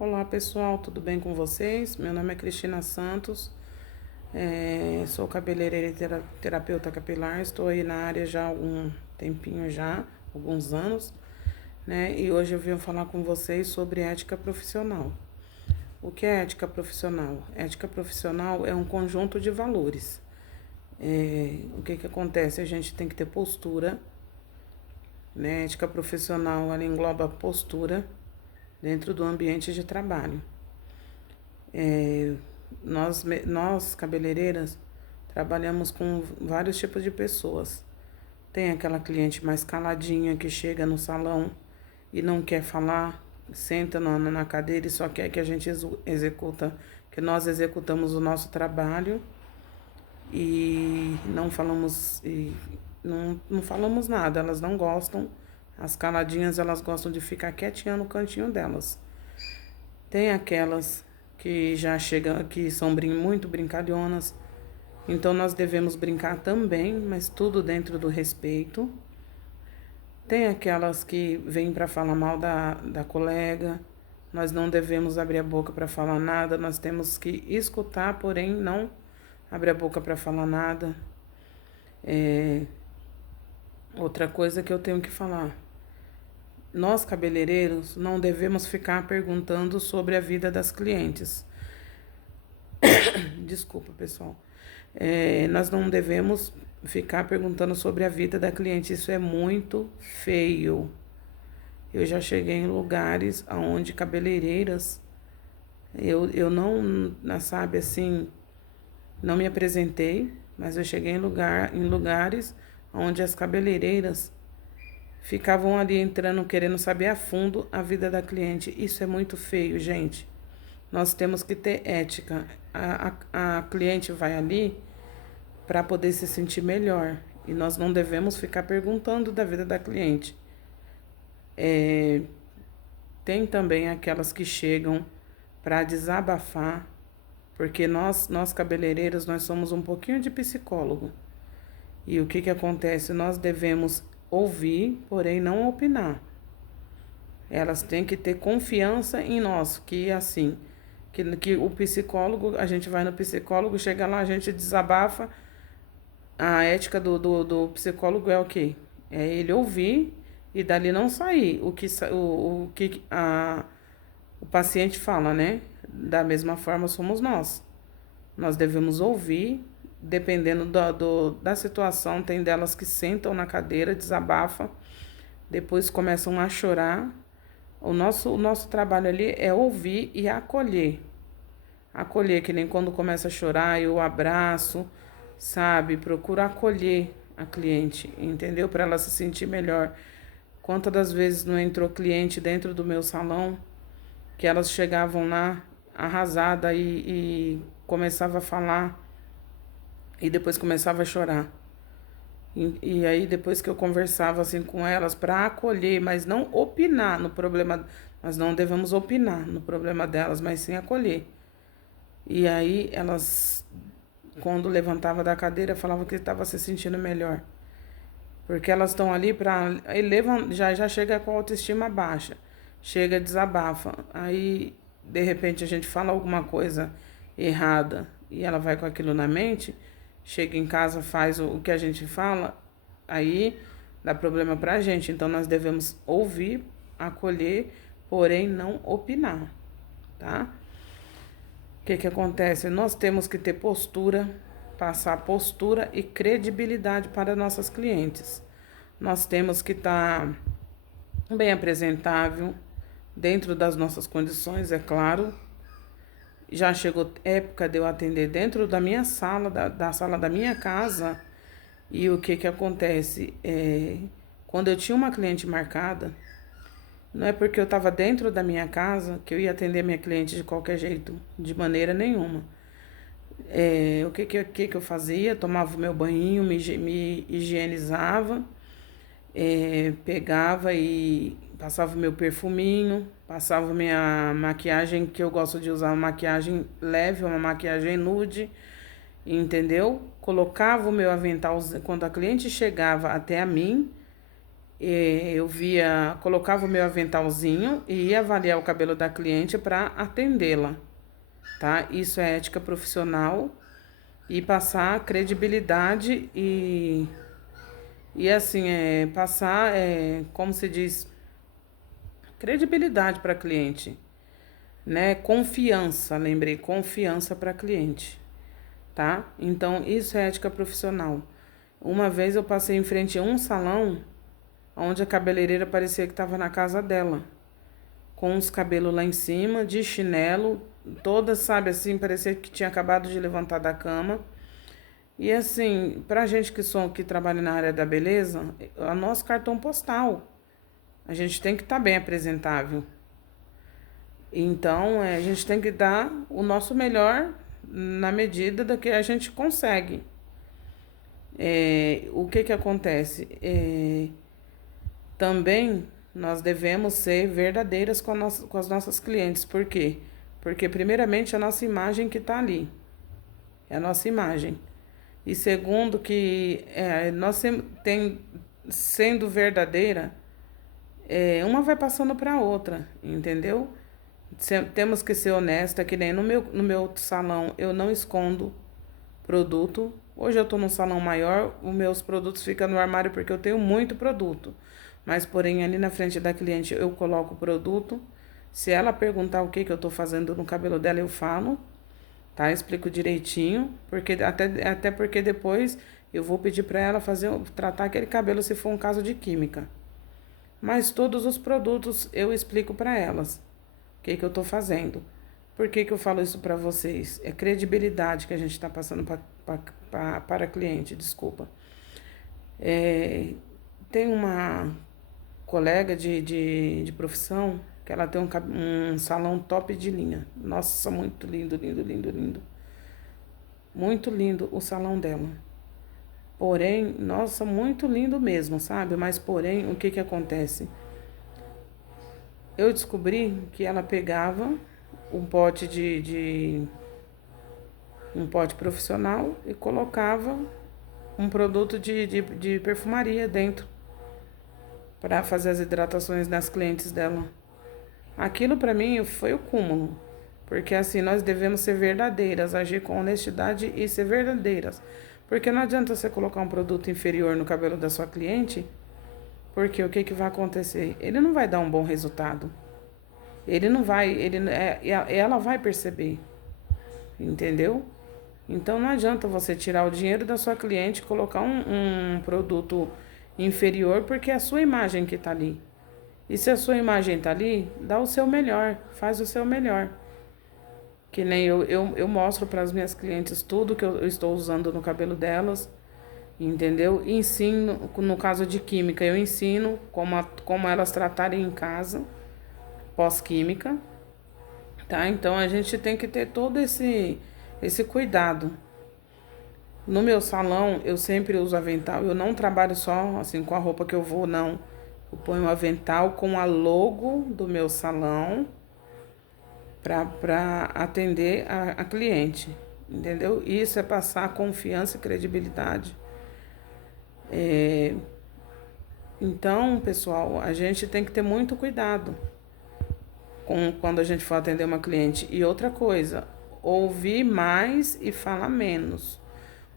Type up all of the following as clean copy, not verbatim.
Olá pessoal, tudo bem com vocês? Meu nome é Cristina Santos, sou cabeleireira e terapeuta capilar, estou aí na área já há algum tempinho já, alguns anos, né? E hoje eu vim falar com vocês sobre ética profissional. O que é ética profissional? Ética profissional é um conjunto de valores. O que acontece? A gente tem que ter postura, né? Ética profissional, ela engloba postura dentro do ambiente de trabalho. Nós cabeleireiras trabalhamos com vários tipos de pessoas. Tem aquela cliente mais caladinha que chega no salão e não quer falar, senta na cadeira e só quer que a gente executa, que nós executamos o nosso trabalho e não falamos nada, elas não gostam. As caladinhas, elas gostam de ficar quietinha no cantinho delas. Tem aquelas que já chegam, que são muito brincalhonas, então nós devemos brincar também, mas tudo dentro do respeito. Tem aquelas que vêm para falar mal da colega, nós não devemos abrir a boca para falar nada, nós temos que escutar, porém não abrir a boca para falar nada. Outra coisa que eu tenho que falar: nós cabeleireiros não devemos ficar perguntando sobre a vida das clientes. Desculpa, pessoal. Nós não devemos ficar perguntando sobre a vida da cliente. Isso é muito feio. Eu já cheguei em lugares onde cabeleireiras, eu não, sabe assim, não me apresentei, mas eu cheguei em lugares onde as cabeleireiras ficavam ali entrando, querendo saber a fundo a vida da cliente. Isso é muito feio, gente. Nós temos que ter ética. A cliente vai ali para poder se sentir melhor. E nós não devemos ficar perguntando da vida da cliente. Tem também aquelas que chegam para desabafar, porque nós cabeleireiros, nós somos um pouquinho de psicólogo. E o que acontece? Nós devemos ouvir, porém não opinar. Elas têm que ter confiança em nós, que assim, que o psicólogo, a gente vai no psicólogo, chega lá, a gente desabafa. A ética do psicólogo é o quê? É ele ouvir e dali não sair o paciente fala, né? Da mesma forma somos nós. Nós devemos ouvir, dependendo da situação. Tem delas que sentam na cadeira, desabafa, depois começam a chorar. O nosso trabalho ali é ouvir e acolher. Acolher, que nem quando começa a chorar, eu abraço, sabe? Procuro acolher a cliente, entendeu? Para ela se sentir melhor. Quantas das vezes não entrou cliente dentro do meu salão, que elas chegavam lá arrasada e começava a falar e depois começava a chorar. E aí depois que eu conversava assim com elas para acolher, mas não opinar no problema, nós não devemos opinar no problema delas, mas sim acolher. E aí elas, quando levantava da cadeira, falavam que estava se sentindo melhor. Porque elas estão ali para já chega com a autoestima baixa, chega desabafa. Aí de repente a gente fala alguma coisa errada e ela vai com aquilo na mente, chega em casa, faz o que a gente fala, aí dá problema pra gente. Então nós devemos ouvir, acolher, porém não opinar, tá? O que acontece? Nós temos que ter postura, passar postura e credibilidade para nossas clientes. Nós temos que estar bem apresentável, dentro das nossas condições, é claro. Já chegou época de eu atender dentro da minha sala, da sala da minha casa. E o que acontece? Quando eu tinha uma cliente marcada, não é porque eu estava dentro da minha casa que eu ia atender minha cliente de qualquer jeito, de maneira nenhuma. O que eu fazia? Tomava o meu banho, me higienizava, pegava e passava o meu perfuminho, passava minha maquiagem, que eu gosto de usar uma maquiagem leve, uma maquiagem nude, entendeu? Colocava o meu avental, quando a cliente chegava até a mim, Eu via, colocava o meu aventalzinho e ia avaliar o cabelo da cliente para atendê-la, tá? Isso é ética profissional e passar credibilidade e assim, passar, como se diz, credibilidade para cliente, né? Confiança, lembrei, confiança para cliente, tá? Então, isso é ética profissional. Uma vez eu passei em frente a um salão onde a cabeleireira parecia que estava na casa dela, com os cabelos lá em cima, de chinelo, toda, sabe assim, parecia que tinha acabado de levantar da cama. E assim, pra gente que trabalha na área da beleza, é o nosso cartão postal. A gente tem que estar bem apresentável. Então, a gente tem que dar o nosso melhor na medida da que a gente consegue. O que que acontece? Também nós devemos ser verdadeiras com as nossas clientes. Por quê? Porque, primeiramente, a nossa imagem que está ali. É a nossa imagem. E segundo, que sendo verdadeira, uma vai passando para a outra, entendeu? Temos que ser honesta, que nem no meu salão eu não escondo produto. Hoje eu estou num salão maior, os meus produtos ficam no armário porque eu tenho muito produto. Mas, porém, ali na frente da cliente eu coloco o produto. Se ela perguntar o que que eu estou fazendo no cabelo dela, eu falo, tá? Explico direitinho, porque até porque depois eu vou pedir para ela tratar aquele cabelo se for um caso de química. Mas todos os produtos eu explico para elas o que que eu estou fazendo. Por que que eu falo isso para vocês? É credibilidade que a gente está passando para cliente, desculpa. Tem uma colega de profissão que ela tem um salão top de linha. Nossa, muito lindo, lindo, lindo, lindo. Muito lindo o salão dela. Porém, nossa, muito lindo mesmo, sabe? Mas porém, o que que acontece? Eu descobri que ela pegava um pote um pote profissional e colocava um produto de perfumaria dentro para fazer as hidratações das clientes dela. Aquilo para mim foi o cúmulo, porque assim nós devemos ser verdadeiras, agir com honestidade e ser verdadeiras. Porque não adianta você colocar um produto inferior no cabelo da sua cliente, porque o que que vai acontecer? Ele não vai dar um bom resultado. Ele não vai, ela vai perceber, entendeu? Então não adianta você tirar o dinheiro da sua cliente e colocar um produto inferior, porque é a sua imagem que tá ali. E se a sua imagem tá ali, dá o seu melhor, faz o seu melhor. Que nem eu mostro para as minhas clientes tudo que eu estou usando no cabelo delas, entendeu? E ensino, no caso de química, eu ensino como elas tratarem em casa, pós-química, tá? Então a gente tem que ter todo esse cuidado. No meu salão, eu sempre uso avental. Eu não trabalho só assim com a roupa que eu vou, não. Eu ponho um avental com a logo do meu salão para atender a cliente, entendeu? Isso é passar confiança e credibilidade. Então, pessoal, a gente tem que ter muito cuidado quando a gente for atender uma cliente. E outra coisa, ouvir mais e falar menos.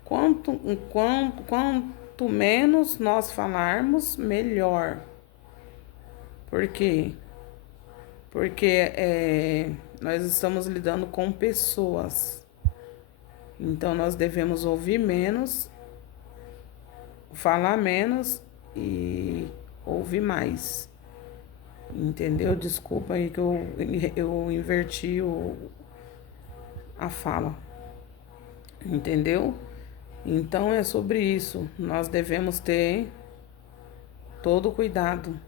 Quanto menos nós falarmos, melhor. Por quê? Porque nós estamos lidando com pessoas. Então, nós devemos ouvir menos, falar menos e ouvir mais. Entendeu? Desculpa aí que eu inverti a fala. Entendeu? Então, é sobre isso. Nós devemos ter todo cuidado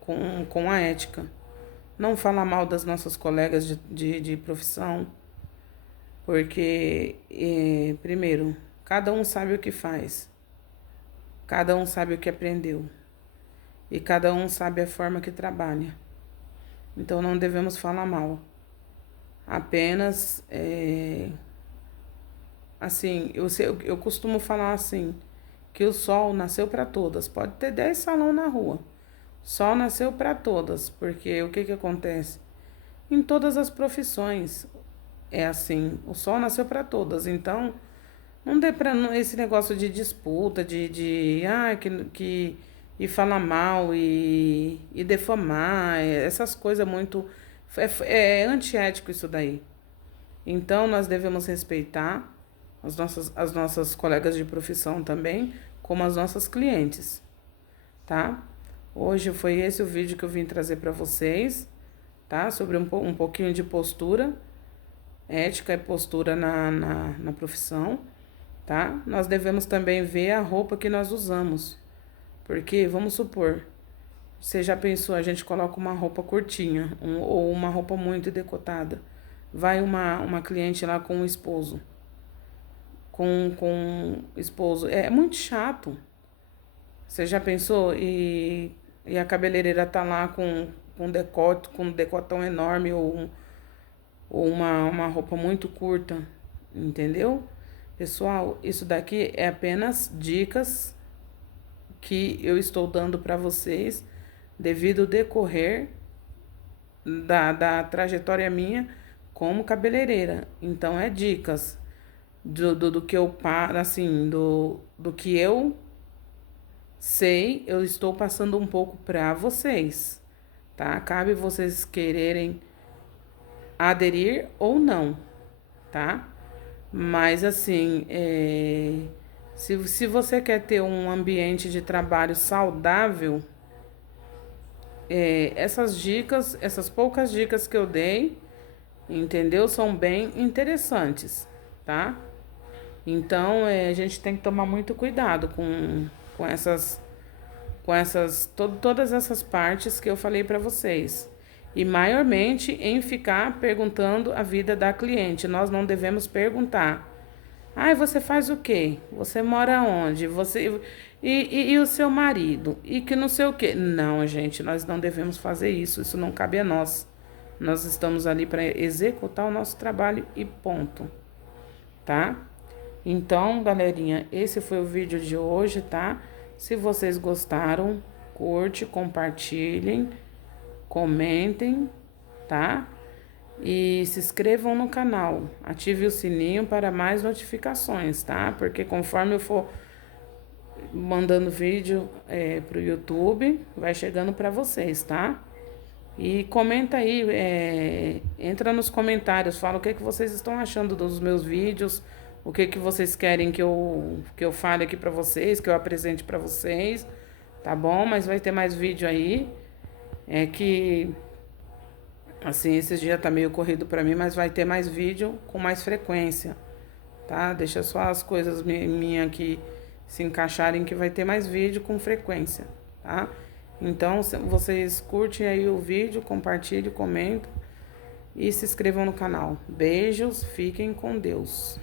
com a ética. Não falar mal das nossas colegas de profissão, porque, primeiro, cada um sabe o que faz, cada um sabe o que aprendeu e cada um sabe a forma que trabalha. Então, não devemos falar mal. Apenas, assim, eu costumo falar assim, que o sol nasceu para todas. Pode ter 10 salão na rua. Sol nasceu para todas, porque o que que acontece? Em todas as profissões é assim, o sol nasceu para todas. Então, não dê para esse negócio de disputa, que e falar mal e defamar, essas coisas muito é antiético isso daí. Então, nós devemos respeitar as nossas colegas de profissão também, como as nossas clientes, tá? Hoje foi esse o vídeo que eu vim trazer para vocês, tá? Sobre um pouquinho de postura, ética e postura na profissão, tá? Nós devemos também ver a roupa que nós usamos, porque, vamos supor, você já pensou, a gente coloca uma roupa curtinha ou uma roupa muito decotada, vai uma cliente lá com o esposo, com o esposo, é muito chato. Você já pensou? E a cabeleireira tá lá com decote, com um decotão enorme ou uma roupa muito curta, entendeu? Pessoal, isso daqui é apenas dicas que eu estou dando para vocês devido ao decorrer da trajetória minha como cabeleireira. Então, é dicas do que eu, assim, do que eu sei, eu estou passando um pouco para vocês, tá? Cabe vocês quererem aderir ou não, tá? Mas assim, se você quer ter um ambiente de trabalho saudável, essas dicas, essas poucas dicas que eu dei, entendeu? São bem interessantes, tá? Então, a gente tem que tomar muito cuidado com todas essas partes que eu falei para vocês. E maiormente em ficar perguntando a vida da cliente. Nós não devemos perguntar. Ai, você faz o quê? Você mora onde? E o seu marido? E que não sei o quê. Não, gente, nós não devemos fazer isso. Isso não cabe a nós. Nós estamos ali para executar o nosso trabalho e ponto. Tá? Então, galerinha, esse foi o vídeo de hoje, tá? Se vocês gostaram, curte, compartilhem, comentem, tá? E se inscrevam no canal, ative o sininho para mais notificações, tá? Porque conforme eu for mandando vídeo pro YouTube, vai chegando para vocês, tá? E comenta aí, entra nos comentários, fala o que vocês estão achando dos meus vídeos, o que vocês querem que eu fale aqui pra vocês, que eu apresente pra vocês, tá bom? Mas vai ter mais vídeo aí, que, assim, esses dias tá meio corrido pra mim, mas vai ter mais vídeo com mais frequência, tá? Deixa só as coisas minhas aqui se encaixarem que vai ter mais vídeo com frequência, tá? Então, vocês curtem aí o vídeo, compartilhem, comentem e se inscrevam no canal. Beijos, fiquem com Deus.